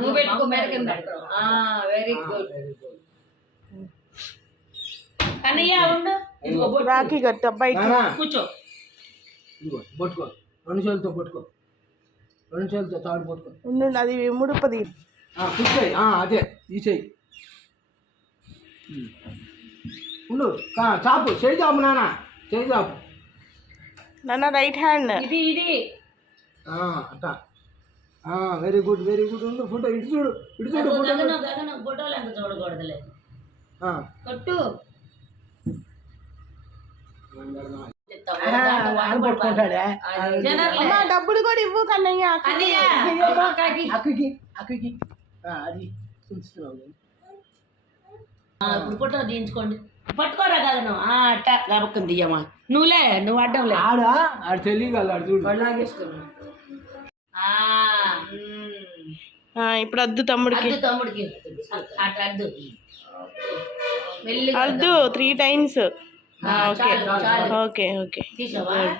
నువ్వు పెట్టుకో మేడ కింద వెరీ గుడ్ కన్నయ్య ఉండు రాఖీ కట్టు అబ్బాయికి కూర్చో పట్టుకో 2 చేతులతో పట్టుకో 2 చేతులతో తాడు పట్టుకో ఉండు అది ముడుపది కూర్చోయి అదే ఈ చెయ్యి ఉండు చాపు చేయి చాపు నాన్న చేయి చాపు నాన్న రైట్ హ్యాండ్ ఇది అట్టా వెరీ గుడ్ ఉండు ఫోటో ఇటు చూడు ఫోటోలు ఎంత చూడకూడదులే కొట్టు పట్టుకుంటాడే డబ్బులు కూడా ఇవ్వు కన్నయ్య అక్కకి అది చూస్తున్నావు ఇప్పుడు ఫోటో తీయించుకోండి పట్టుకోరా కదా నువ్వు అట్ట గబక్కని తీయమ్మా నువ్వు అడ్డం లే ఆడు తెలియగలడు చూడు లాగేసుకున్నా ఇప్పుడు అద్దు తమ్ముడికి అట్లా అద్దు అద్దు 3 times ఓకే ఓకే ఓకే తీసావా